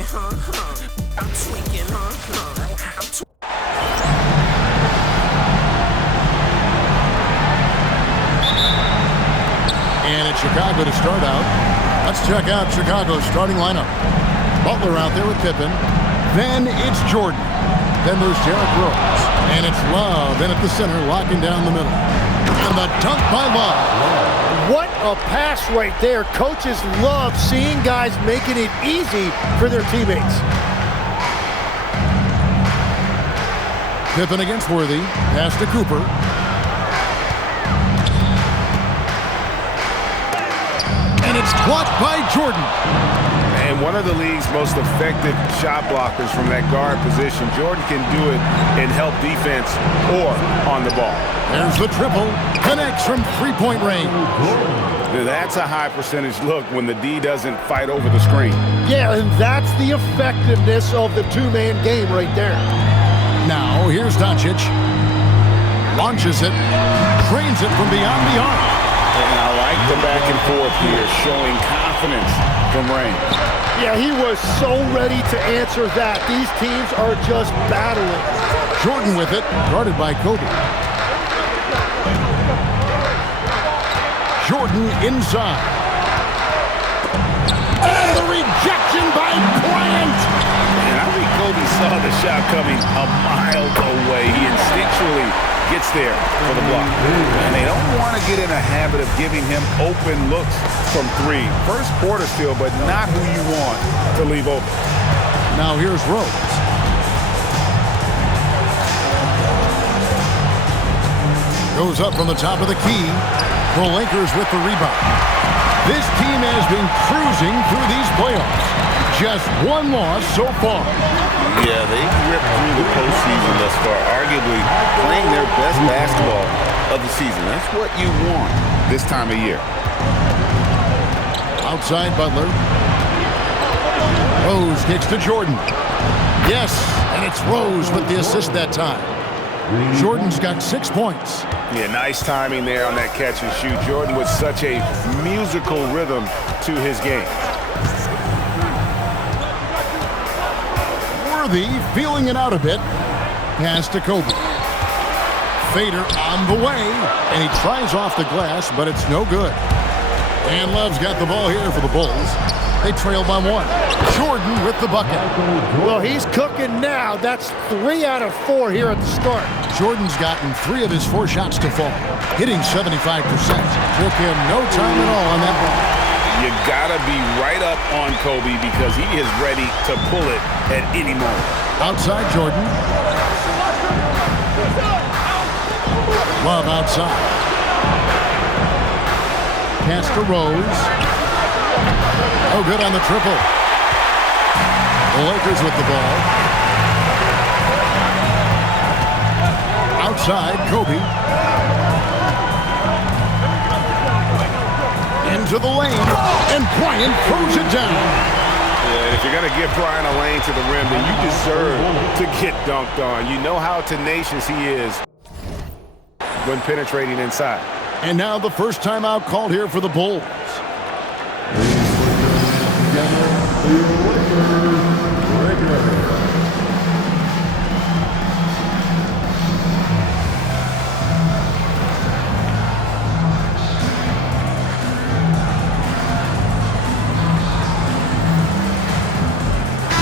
tweaking, I'm tweaking, I'm tweaking. And it's Chicago to start out. Let's check out Chicago's starting lineup. Butler out there with Pippen. Then it's Jordan. Then there's Derrick Rose. And it's Love in at the center, locking down the middle. And the dunk by Love. What a pass right there. Coaches love seeing guys making it easy for their teammates. Pippen against Worthy. Pass to Cooper. And it's blocked by Jordan. And one of the league's most effective shot blockers from that guard position. Jordan can do it in help defense or on the ball. There's the triple. Connects from three-point range. That's a high percentage look when the D doesn't fight over the screen. Yeah, and that's the effectiveness of the two-man game right there. Now, here's Doncic. Launches it. Trains it from beyond the arc. And I like the back and forth here, showing confidence from Rain. Yeah, he was so ready to answer that. These teams are just battling. Jordan with it, guarded by Kobe. Jordan inside. And the rejection by Bryant. And I think Kobe saw the shot coming a mile away. He instinctually gets there for the block. And they don't want to get in a habit of giving him open looks from three. First quarter still, but not who you want to leave open. Now here's Rose. Goes up from the top of the key. The Lakers with the rebound. This team has been cruising through these playoffs. Just one loss so far. Yeah, they've ripped through the postseason thus far, arguably playing their best basketball of the season. That's what you want this time of year. Outside Butler. Rose kicks to Jordan. Yes, and it's Rose with the assist that time. Jordan's got 6 points. Yeah, nice timing there on that catch and shoot. Jordan with such a musical rhythm to his game. Worthy feeling it out a bit. Pass to Kobe. Fader on the way, and he tries off the glass, but it's no good. And Love's got the ball here for the Bulls. They trail by 1. Jordan with the bucket. Well, he's cooking now. That's 3 out of 4 here at the start. Jordan's gotten 3 of his 4 shots to fall, hitting 75%. Took him no time at all on that ball. You gotta be right up on Kobe because he is ready to pull it at any moment. Outside Jordan. Love outside. Pass to Rose. Oh, good on the triple. The Lakers with the ball. Outside, Kobe. Into the lane, and Bryant throws it down. Yeah, if you're going to give Bryant a lane to the rim, then you deserve to get dunked on. You know how tenacious he is when penetrating inside. And now the first timeout called here for the Bulls.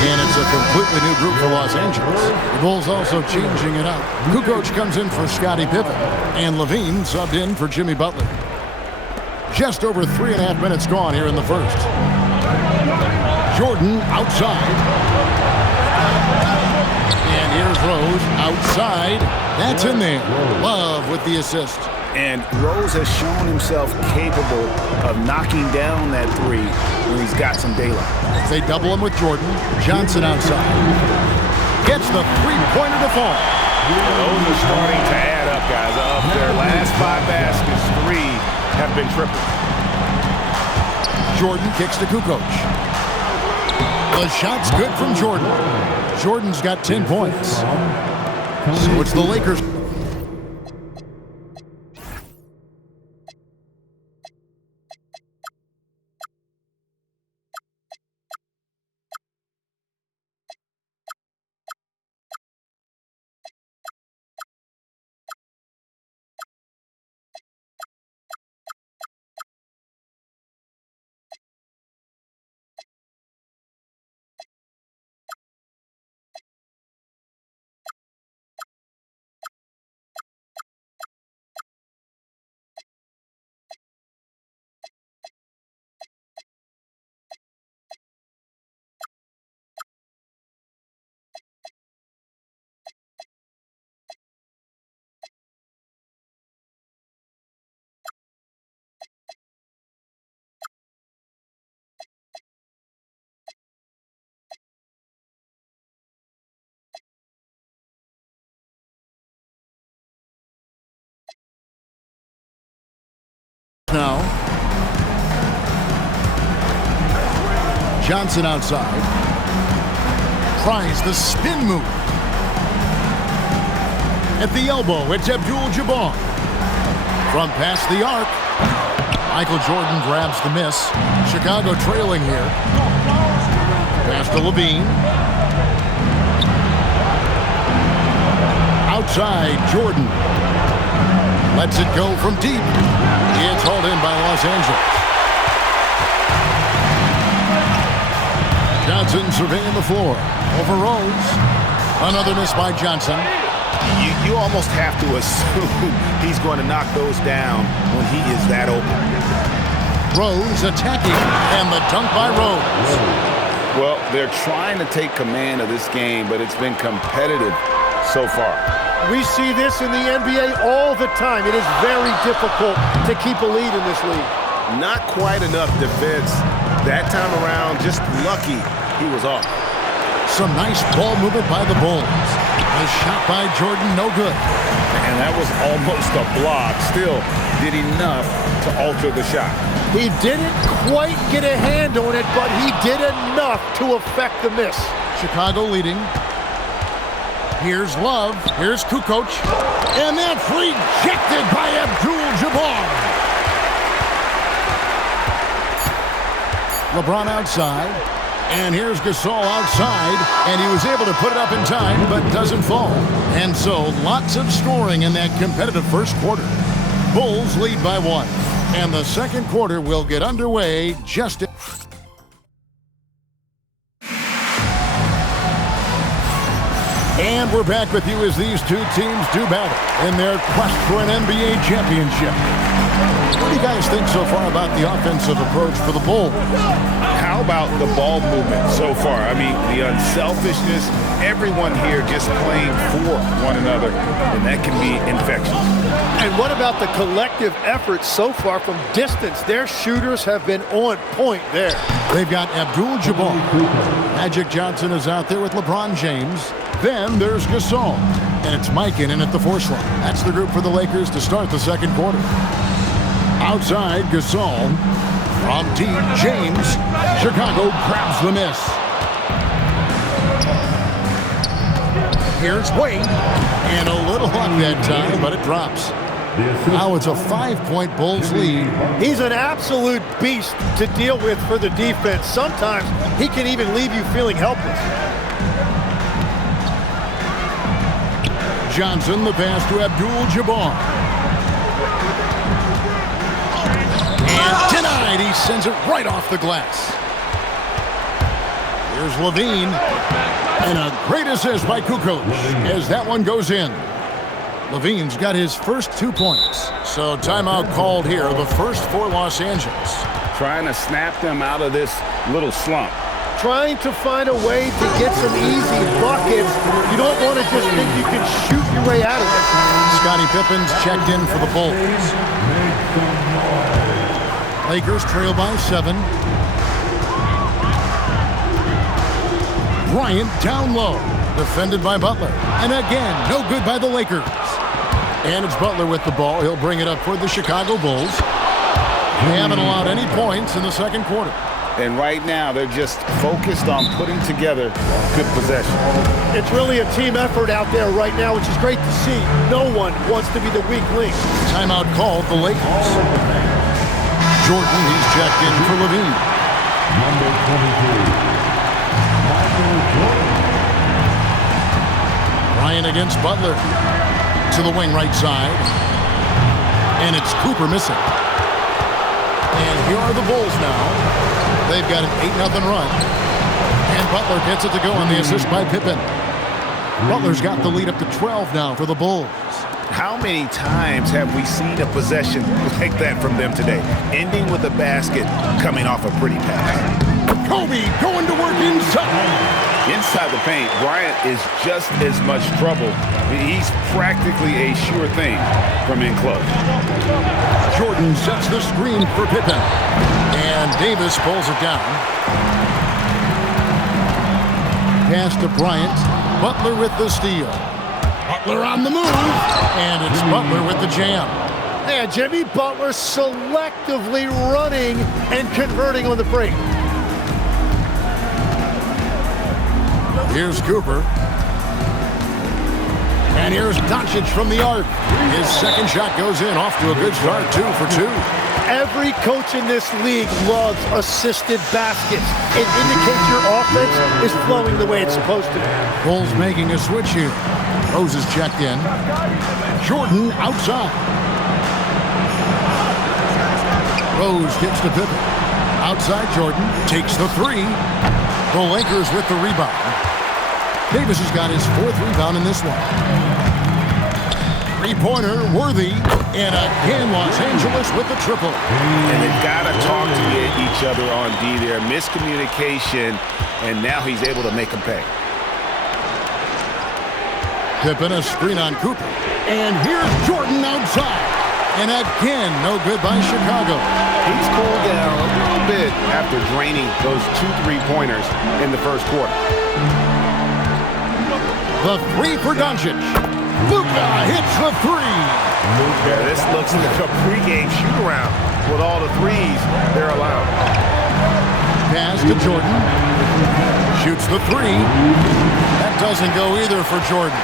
And it's a completely new group for Los Angeles. The Bulls also changing it up. Kukoc comes in for Scottie Pippen, and Levine subbed in for Jimmy Butler. Just over 3.5 minutes gone here in the first. Jordan outside. And here's Rose outside. That's in there. Love with the assist. And Rose has shown himself capable of knocking down that three when he's got some daylight. They double him with Jordan. Johnson outside. Gets the three-pointer to fall. Those are starting to add up, guys. Of their last 5 baskets, 3 have been triple. Jordan kicks to Kukoc. The shot's good from Jordan. Jordan's got 10 points. So it's the Lakers. Johnson outside. Tries the spin move. At the elbow, it's Abdul-Jabbar. From past the arc, Michael Jordan grabs the miss. Chicago trailing here. Pass to Levine. Outside, Jordan. Lets it go from deep. It's hauled in by Los Angeles. Johnson surveying the floor. Over Rose. Another miss by Johnson. You almost have to assume he's going to knock those down when he is that open. Rose attacking, and the dunk by Rose. Well, they're trying to take command of this game, but it's been competitive so far. We see this in the NBA all the time. It is very difficult to keep a lead in this league. Not quite enough defense that time around. Just lucky he was off. Some nice ball movement by the Bulls. A shot by Jordan, no good. And that was almost a block. Still did enough to alter the shot. He didn't quite get a hand on it, but he did enough to affect the miss. Chicago leading. Here's Love. Here's Kukoc. And that's rejected by Abdul-Jabbar. LeBron outside. And here's Gasol outside, and he was able to put it up in time, but doesn't fall. And so, lots of scoring in that competitive first quarter. Bulls lead by 1, and the second quarter will get underway just in. And we're back with you as these two teams do battle in their quest for an NBA championship. What do you guys think so far about the offensive approach for the Bulls? How about the ball movement so far? I mean, the unselfishness, everyone here just playing for one another, and that can be infectious. And what about the collective effort so far from distance? Their shooters have been on point there. They've got Abdul-Jabbar. Magic Johnson is out there with LeBron James. Then there's Gasol. And it's Micheal in at the force line. That's the group for the Lakers to start the second quarter. Outside, Gasol. From deep, James. Chicago grabs the miss. Here's Wade. And a little luck that time, but it drops. Now it's a 5-point Bulls lead. He's an absolute beast to deal with for the defense. Sometimes he can even leave you feeling helpless. Johnson, the pass to Abdul-Jabbar. And denied. He sends it right off the glass. Here's Levine. And a great assist by Kukoc as that one goes in. Levine's got his first 2 points. So timeout called here, the first for Los Angeles. Trying to snap them out of this little slump. Trying to find a way to get some easy buckets. You don't want to just think you can shoot your way out of it. Scottie Pippen's checked in for the Bulls. Lakers trail by 7. Bryant down low. Defended by Butler. And again, no good by the Lakers. And it's Butler with the ball. He'll bring it up for the Chicago Bulls. They haven't allowed any points in the second quarter. And right now, they're just focused on putting together good possession. It's really a team effort out there right now, which is great to see. No one wants to be the weak link. Timeout called the Lakers. Jordan, he's checked in for Levine. Number 23, Michael Jordan. Bryant against Butler. To the wing right side. And it's Cooper missing. And here are the Bulls now. They've got an 8-0 run. And Butler gets it to go on the assist by Pippen. Butler's got the lead up to 12 now for the Bulls. How many times have we seen a possession like that from them today? Ending with a basket, coming off a pretty pass. Kobe going to work inside. Inside the paint, Bryant is just as much trouble. He's practically a sure thing from in close. Jordan sets the screen for Pippen. And Davis pulls it down. Pass to Bryant. Butler with the steal. Butler on the move. And it's Butler with the jam. And Jimmy Butler selectively running and converting on the break. Here's Cooper. And here's Doncic from the arc. His second shot goes in, off to a good start, 2 for 2. Every coach in this league loves assisted baskets. It indicates your offense is flowing the way it's supposed to. Bulls making a switch here. Rose is checked in. Jordan outside. Rose gets to Pippen. Outside Jordan, takes the three. The Lakers with the rebound. Davis has got his 4th rebound in this one. Three-pointer, Worthy, and again Los Angeles with the triple. And they've got to talk to each other on D there. Miscommunication, and now he's able to make them pay. Pippen a screen on Cooper. And here's Jordan outside. And again, no good by Chicago. He's cooled down a little bit after draining those 2 3-pointers in the first quarter. The three for Doncic. Luka hits the three. Yeah, this looks like a pregame shoot-around with all the threes they're allowed. Pass to Jordan. Shoots the three. That doesn't go either for Jordan.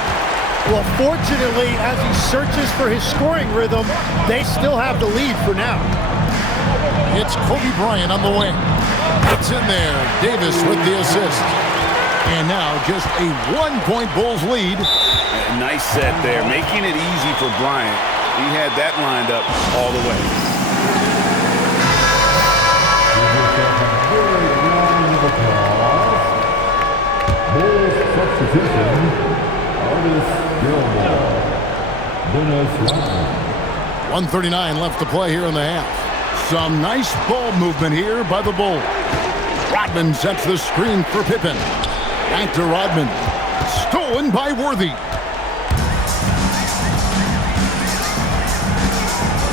Well, fortunately, as he searches for his scoring rhythm, they still have the lead for now. It's Kobe Bryant on the wing. It's in there. Davis with the assist. And now just a 1-point Bulls lead. A nice set there, making it easy for Bryant. He had that lined up all the way. Bulls substitution, Gilmore. 1:39 left to play here in the half. Some nice ball movement here by the Bulls. Rodman sets the screen for Pippen. Back to Rodman. Stolen by Worthy.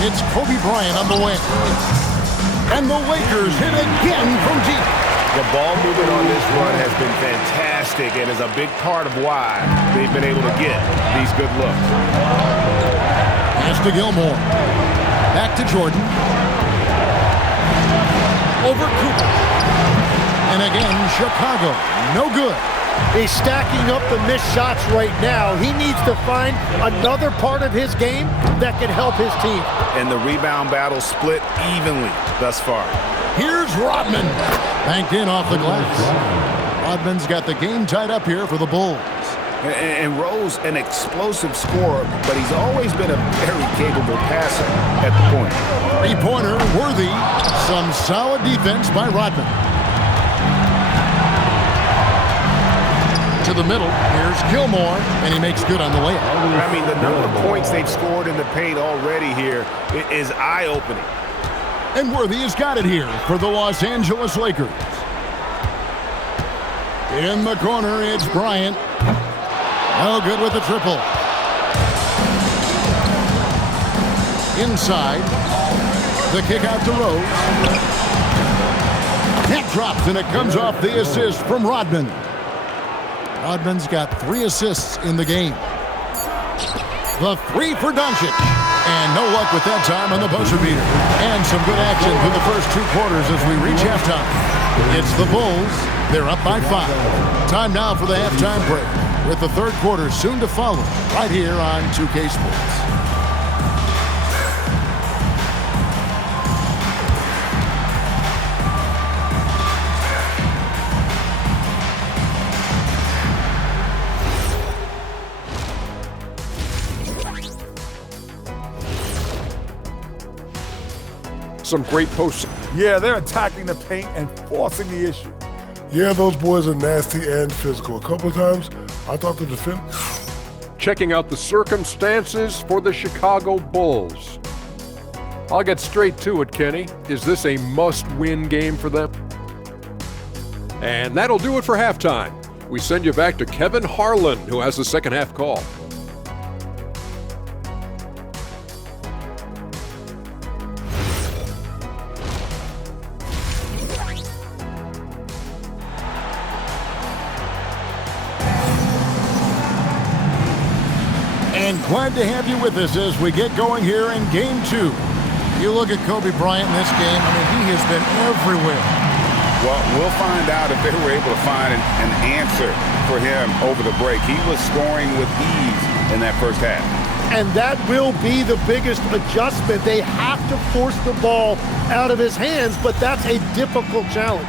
It's Kobe Bryant on the wing. And the Lakers hit again from deep. The ball movement on this run has been fantastic and is a big part of why they've been able to get these good looks. Pass to Gilmore. Back to Jordan. Over Cooper. And again, Chicago. No good. He's stacking up the missed shots right now. He needs to find another part of his game that can help his team. And the rebound battle split evenly thus far. Here's Rodman. Banked in off the glass. Rodman's got the game tied up here for the Bulls. And Rose, an explosive scorer, but he's always been a very capable passer at the point. Three-pointer, Worthy. Some solid defense by Rodman. To the middle, here's Gilmore, and he makes good on the layup. I mean, the number of points they've scored in the paint already here is eye-opening. And Worthy has got it here for the Los Angeles Lakers. In the corner, it's Bryant. No good with the triple. Inside, the kick out to Rose. That drops, and it comes off the assist from Rodman. Rodman's got 3 assists in the game. The three for Doncic. And no luck with that time on the buzzer beater. And some good action through the first 2 quarters as we reach halftime. It's the Bulls. They're up by 5. Time now for the halftime break, with the 3rd quarter soon to follow right here on 2K Sports. Some great posts. Yeah, they're attacking the paint and forcing the issue. Yeah, those boys are nasty and physical. A couple of times, I thought the defense... Checking out the circumstances for the Chicago Bulls. I'll get straight to it, Kenny. Is this a must-win game for them? And that'll do it for halftime. We send you back to Kevin Harlan, who has the second half call. And glad to have you with us as we get going here in Game 2. You look at Kobe Bryant in this game, I mean, he has been everywhere. Well, we'll find out if they were able to find an answer for him over the break. He was scoring with ease in that first half. And that will be the biggest adjustment. They have to force the ball out of his hands, but that's a difficult challenge.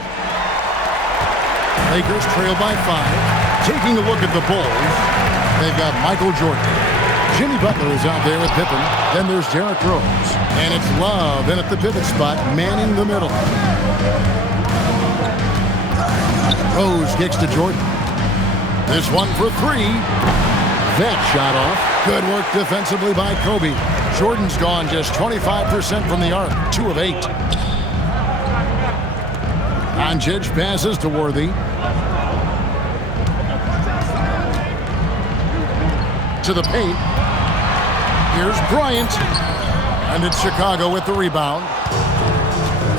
Lakers trail by 5. Taking a look at the Bulls, they've got Michael Jordan. Jimmy Butler is out there with Pippen. Then there's Derrick Rose. And it's Love in at the pivot spot, manning the middle. Rose kicks to Jordan. This one for 3. That shot off. Good work defensively by Kobe. Jordan's gone just 25% from the arc. 2 of 8. Doncic passes to Worthy. To the paint. Here's Bryant. And it's Chicago with the rebound.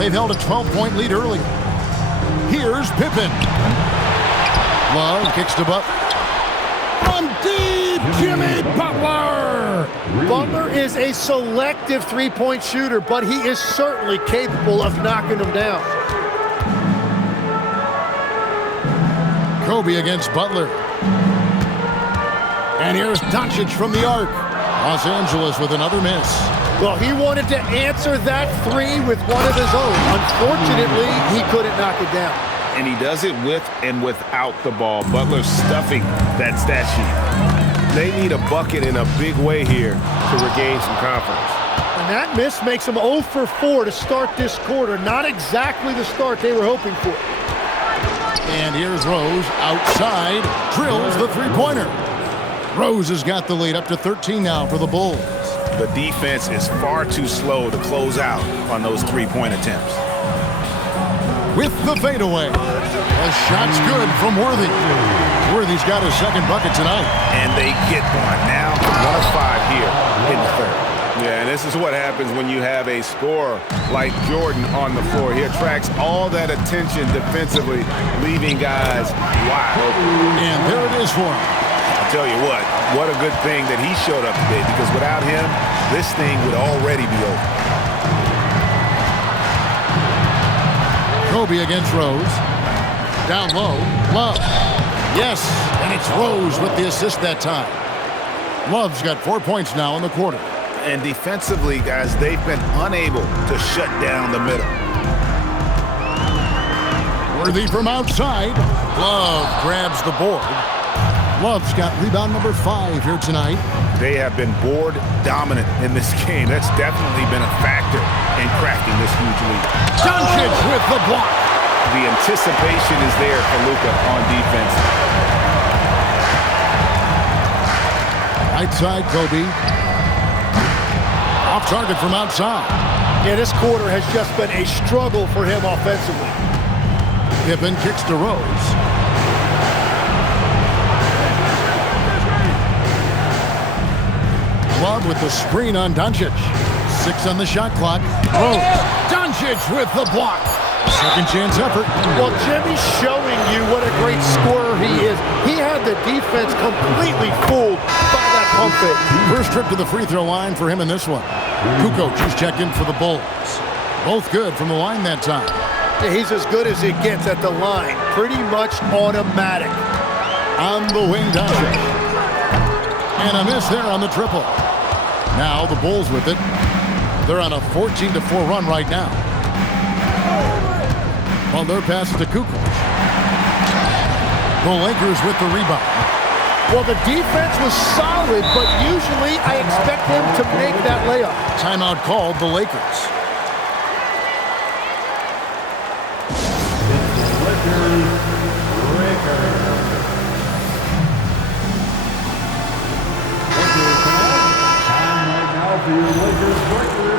They've held a 12-point lead early. Here's Pippen. Love kicks to Butler. From deep, Jimmy Butler! Butler is a selective three-point shooter, but he is certainly capable of knocking them down. Kobe against Butler. And here's Doncic from the arc. Los Angeles with another miss. Well, he wanted to answer that 3 with one of his own. Unfortunately, he couldn't knock it down. And he does it with and without the ball. Butler stuffing that stat sheet. They need a bucket in a big way here to regain some confidence. And that miss makes them 0 for 4 to start this quarter. Not exactly the start they were hoping for. And here's Rose outside. Drills the three-pointer. Rose has got the lead up to 13 now for the Bulls. The defense is far too slow to close out on those three-point attempts. With the fadeaway. A shot's good from Worthy. Worthy's got his second bucket tonight. And they get one. Now 1 of 5 here in the third. Yeah, and this is what happens when you have a scorer like Jordan on the floor. He attracts all that attention defensively, leaving guys wide open. And there it is for him. I'll tell you what a good thing that he showed up today, because without him, this thing would already be over. Kobe against Rose. Down low. Love. Yes, and it's Rose with the assist that time. Love's got 4 points now in the quarter. And defensively, guys, they've been unable to shut down the middle. Worthy from outside. Love grabs the board. Love's got rebound number 5 here tonight. They have been board dominant in this game. That's definitely been a factor in cracking this huge lead. Doncic with the block. The anticipation is there for Luka on defense. Right side, Kobe. Off target from outside. Yeah, this quarter has just been a struggle for him offensively. Pippen kicks to Rose. Love with the screen on Doncic. 6 on the shot clock. Rose. Doncic with the block. Second chance effort. Well, Jimmy's showing you what a great scorer he is. He had the defense completely fooled by that pump fake. First trip to the free throw line for him in this one. Kukoc is checked in for the Bulls. Both good from the line that time. Yeah, he's as good as he gets at the line. Pretty much automatic. On the wing, Doncic. And a miss there on the triple. Now the Bulls with it. They're on a 14-4 run right now. Butler passes to Kukoc. The Lakers with the rebound. Well, the defense was solid, but usually I expect them to make that layup. Timeout called the Lakers. Time right now for your Lakers breaker.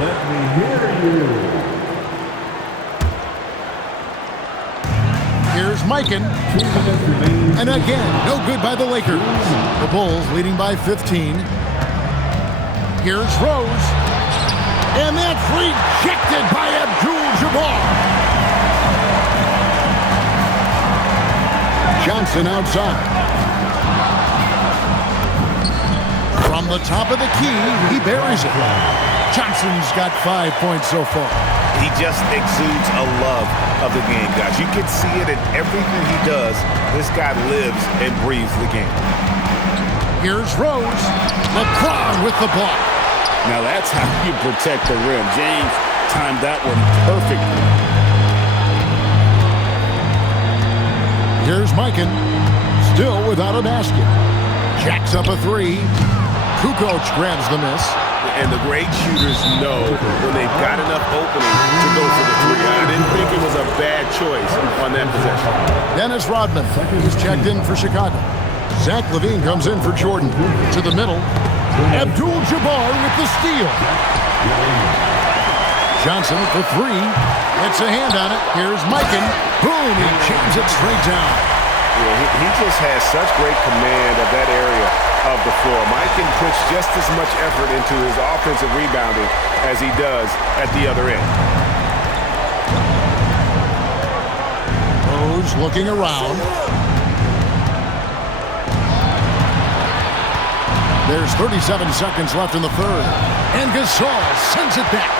Let me hear you. Here's Micheal. And again, no good by the Lakers. The Bulls leading by 15. Here's Rose. And that's rejected by Abdul-Jabbar. Johnson outside. From the top of the key, he buries it. Johnson's got 5 points so far. He just exudes a love of the game, guys. You can see it in everything he does. This guy lives and breathes the game. Here's Rose. LeBron with the block. Now that's how you protect the rim. James timed that one perfectly. Here's Micheal, still without a basket. Jacks up a three. Kukoc grabs the miss. And the great shooters know when they've got enough opening to go for the three. I didn't think it was a bad choice on that possession. Dennis Rodman, who's checked in for Chicago. Zach LaVine comes in for Jordan. To the middle. Abdul-Jabbar with the steal. Johnson for three. Gets a hand on it. Here's Micheal. Boom, he jams it straight down. Yeah, he just has such great command of that area of the floor. Micheal puts just as much effort into his offensive rebounding as he does at the other end. Rose looking around. There's 37 seconds left in the third. And Gasol sends it back.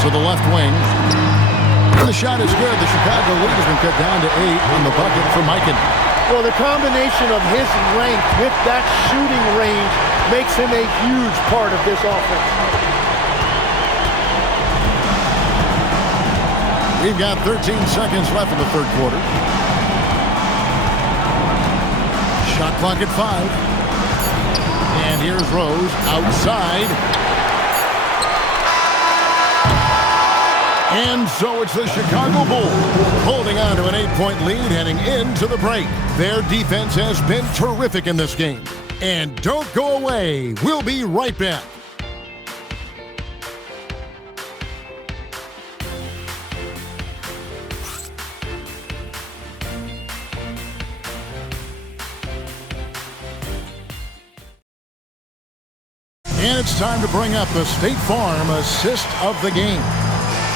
To the left wing. And the shot is good. The Chicago lead has been cut down to 8 on the bucket for Micheal. Well, the combination of his length with that shooting range makes him a huge part of this offense. We've got 13 seconds left in the third quarter. Shot clock at 5. And here's Rose outside. And so it's the Chicago Bulls holding on to an 8-point lead heading into the break. Their defense has been terrific in this game. And don't go away. We'll be right back. And it's time to bring up the State Farm assist of the game.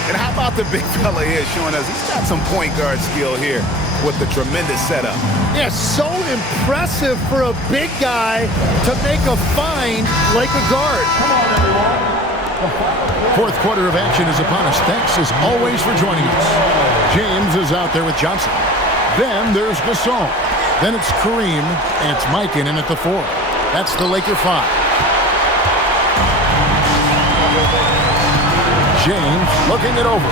And how about the big fella here showing us he's got some point guard skill here with the tremendous setup. Yeah, so impressive for a big guy to make a find like a guard. Come on, everyone. Fourth quarter of action is upon us. Thanks as always for joining us. James is out there with Johnson. Then there's Gasol. Then it's Kareem, and it's Micheal in at the 4. That's the Laker 5. James looking it over.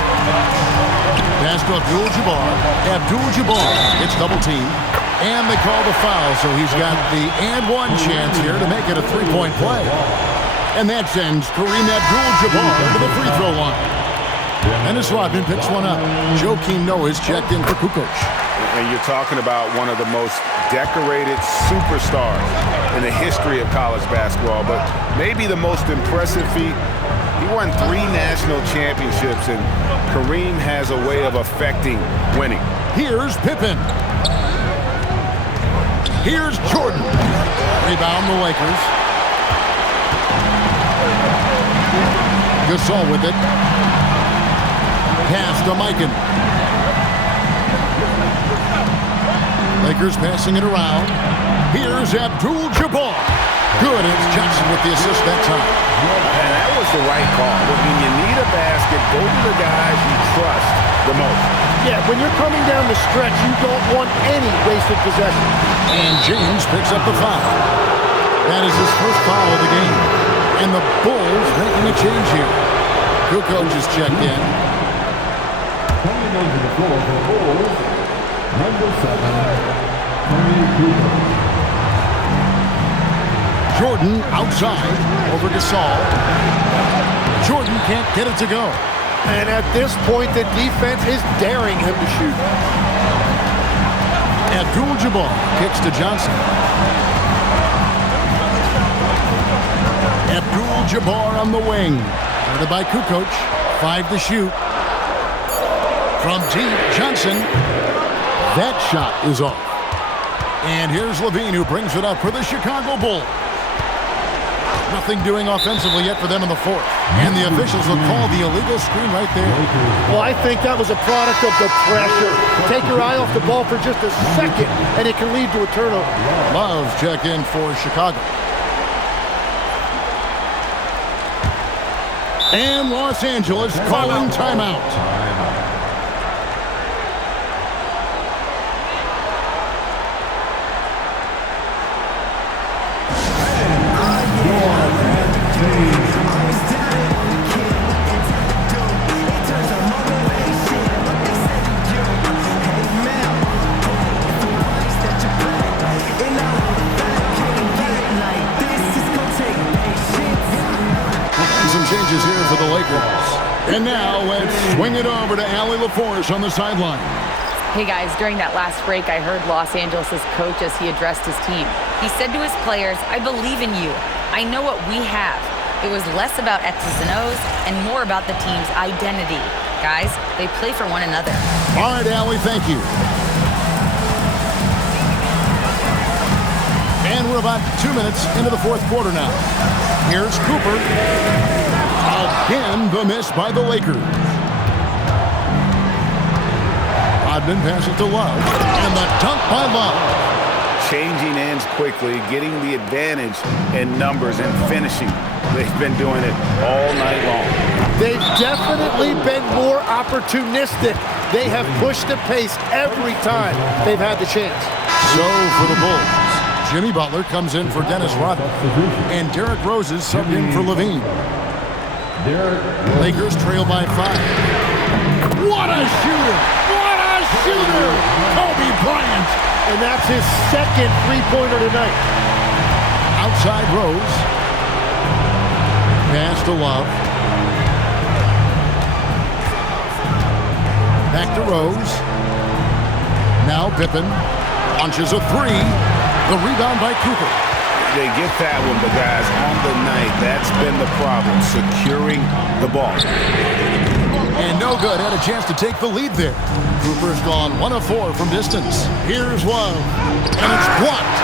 Pass to Abdul-Jabbar. Abdul-Jabbar gets double teamed. And they call the foul, so he's got the and one chance here to make it a three-point play. And that sends Kareem Abdul-Jabbar to the free throw line. Dennis Rodman picks one up. Joakim Noah is checked in for Kukoc. And you're talking about one of the most decorated superstars in the history of college basketball, but maybe the most impressive feat. He won 3 national championships, and Kareem has a way of affecting winning. Here's Pippen. Here's Jordan. Rebound the Lakers. Gasol with it. Pass to Micheal. Lakers passing it around. Here's Abdul-Jabbar. Good, it's Johnson with the assist that time. And that was the right call. When you need a basket, go to the guys you trust the most. Yeah, when you're coming down the stretch, you don't want any wasted possession. And James picks up the foul. That is his first foul of the game. And the Bulls making a change here. Kukoc is checked in. Coming onto the floor for the Bulls, number 7, Tony Kukoc. Jordan outside over Gasol. Jordan can't get it to go. And at this point, the defense is daring him to shoot. Abdul-Jabbar kicks to Johnson. Abdul-Jabbar on the wing. Guarded by Kukoc. 5 to shoot. From deep, Johnson. That shot is off. And here's LaVine, who brings it up for the Chicago Bulls. Nothing doing offensively yet for them in the fourth. And the officials will call the illegal screen right there. Well, I think that was a product of the pressure. Take your eye off the ball for just a second, and it can lead to a turnover. Love check in for Chicago. And Los Angeles calling timeout. Some changes here for the Lakers. And now let's swing it over to Allie LaForce on the sideline. Hey guys, during that last break, I heard Los Angeles' coach as he addressed his team. He said to his players, "I believe in you. I know what we have." It was less about X's and O's and more about the team's identity. Guys, they play for one another. All right, Allie, thank you. And we're about 2 minutes into the fourth quarter now. Here's Cooper. Again, the miss by the Lakers. Rodman passes to Love. And the dunk by Love. Changing ends quickly, getting the advantage in numbers and finishing. They've been doing it all night long. They've definitely been more opportunistic. They have pushed the pace every time they've had the chance. So for the Bulls, Jimmy Butler comes in for Dennis Rodman. And Derrick Rose is subbed in for Levine. Lakers trail by 5. What a shooter! What a shooter! Kobe Bryant! And that's his second three-pointer tonight. Outside Rose. Pass to Love. Back to Rose. Now Pippen launches a 3. The rebound by Cooper. They get that one, but guys, on the night, that's been the problem, securing the ball. And no good, had a chance to take the lead there. Cooper's gone 1 of 4 from distance. Here's Love, and it's blocked.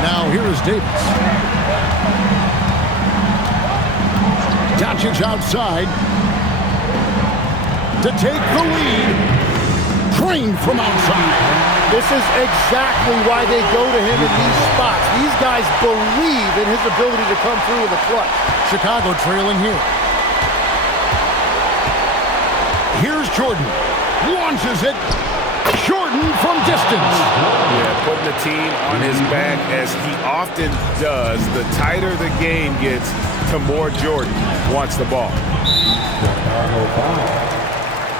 Now here is Davis. Doncic outside to take the lead. Drained from outside. This is exactly why they go to him in these spots. These guys believe in his ability to come through in the clutch. Chicago trailing here. Here's Jordan. Launches it. Jordan from distance. Yeah, putting the team on his back as he often does. The tighter the game gets, the more Jordan wants the ball. Chicago foul.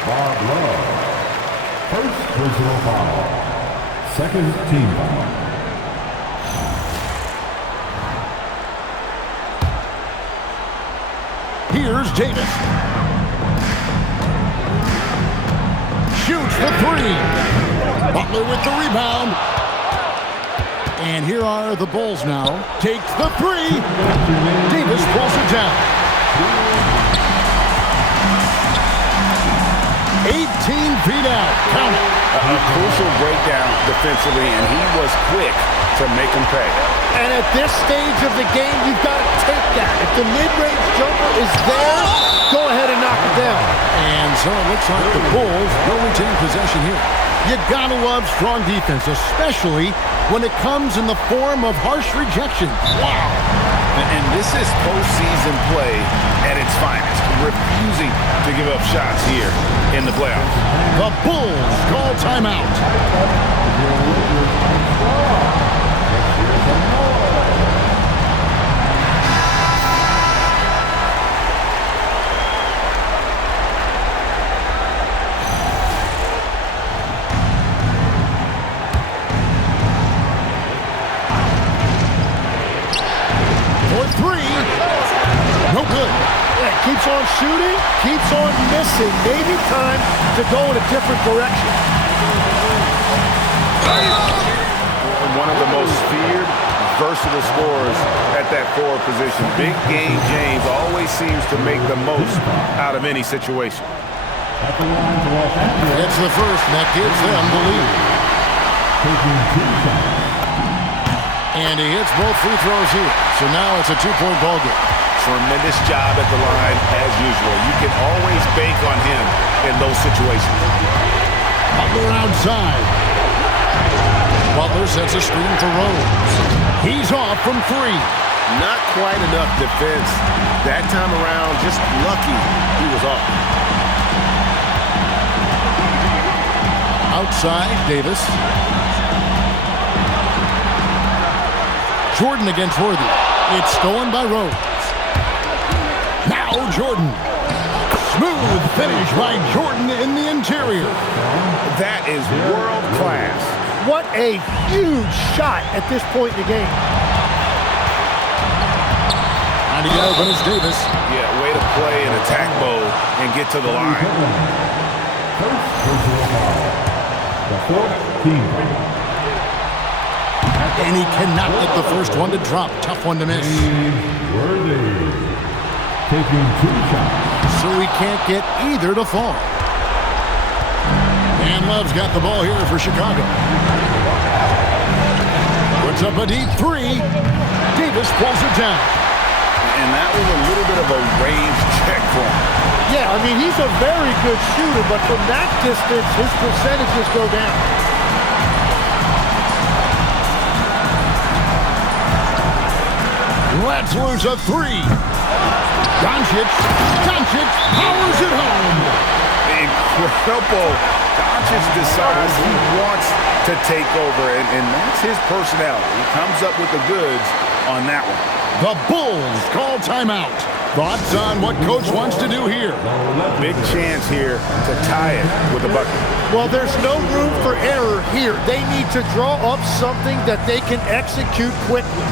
Bob Love. First personal foul. Second team foul. Here's Davis. Shoots for 3. Butler with the rebound. And here are the Bulls now. Takes the 3. Davis pulls it down. 18 feet out. Count it. A crucial breakdown defensively, and he was quick to make him pay. And at this stage of the game, you've got to take that. If the mid-range jumper is there, go ahead and knock it down. And so it looks like the Bulls will retain possession here. You gotta love strong defense, especially when it comes in the form of harsh rejections. Wow. And this is postseason play at its finest, refusing to give up shots here in the playoffs. The Bulls call timeout. Keeps on shooting, keeps on missing. Maybe time to go in a different direction. One of the most feared, versatile scorers at that forward position. Big game James always seems to make the most out of any situation. It's the first, and that gives them the lead. And he hits both free throws here. So now it's a 2-point ball game. Tremendous job at the line, as usual. You can always bank on him in those situations. Butler outside. Butler sets a screen for Rose. He's off from 3. Not quite enough defense. That time around, just lucky he was off. Outside, Davis. Jordan against Worthy. It's stolen by Rose. Now Jordan. Smooth finish by Jordan in the interior. That is world class. What a huge shot at this point in the game. Trying to get open is Davis. Yeah, way to play in attack mode and get to the line. And he cannot get the first one to drop. Tough one to miss. Worthy taking 2 shots. So he can't get either to fall. And Love's got the ball here for Chicago. Puts up a deep 3. Davis pulls it down. And that was a little bit of a range check for him. Yeah, I mean, he's a very good shooter, but from that distance, his percentages go down. Let's lose a 3. Doncic powers it home. Incredible. Doncic decides he wants to take over, and that's his personality. He comes up with the goods on that one. The Bulls call timeout. Thoughts on what Coach wants to do here? Big chance here to tie it with a bucket. Well, there's no room for error here. They need to draw up something that they can execute quickly.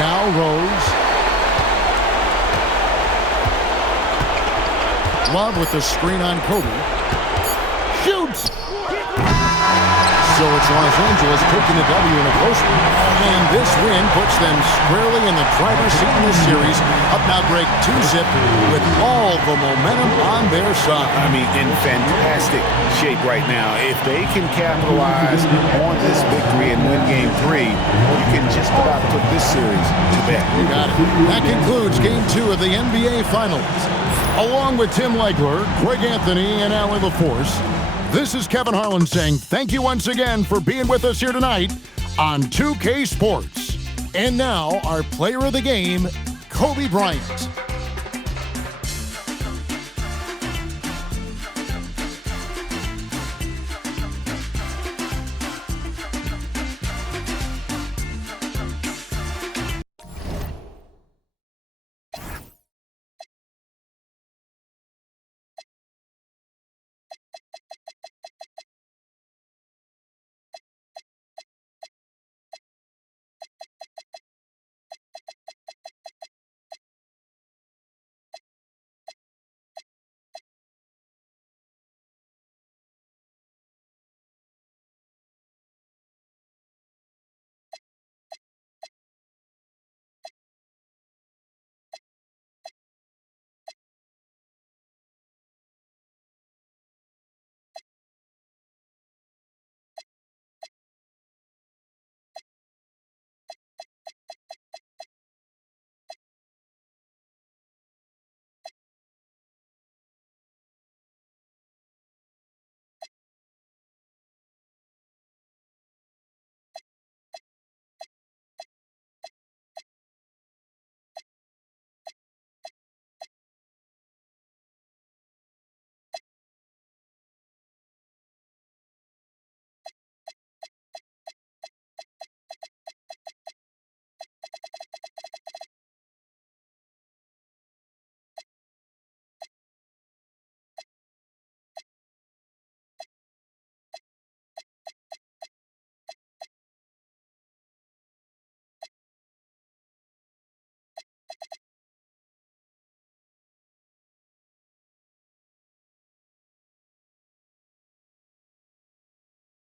Now Rose. Love with the screen on Kobe. Shoots! So it's Los Angeles taking the W in a close one. And this win puts them squarely in the driver's seat in this series. Up now, Greg, 2-zip with all the momentum on their side. I mean, in fantastic shape right now. If they can capitalize on this victory and win Game 3, you can just about put this series to bed. You got it. That concludes Game 2 of the NBA Finals. Along with Tim Legler, Greg Anthony, and Allie LaForce, this is Kevin Harlan saying thank you once again for being with us here tonight on 2K Sports. And now, our player of the game, Kobe Bryant.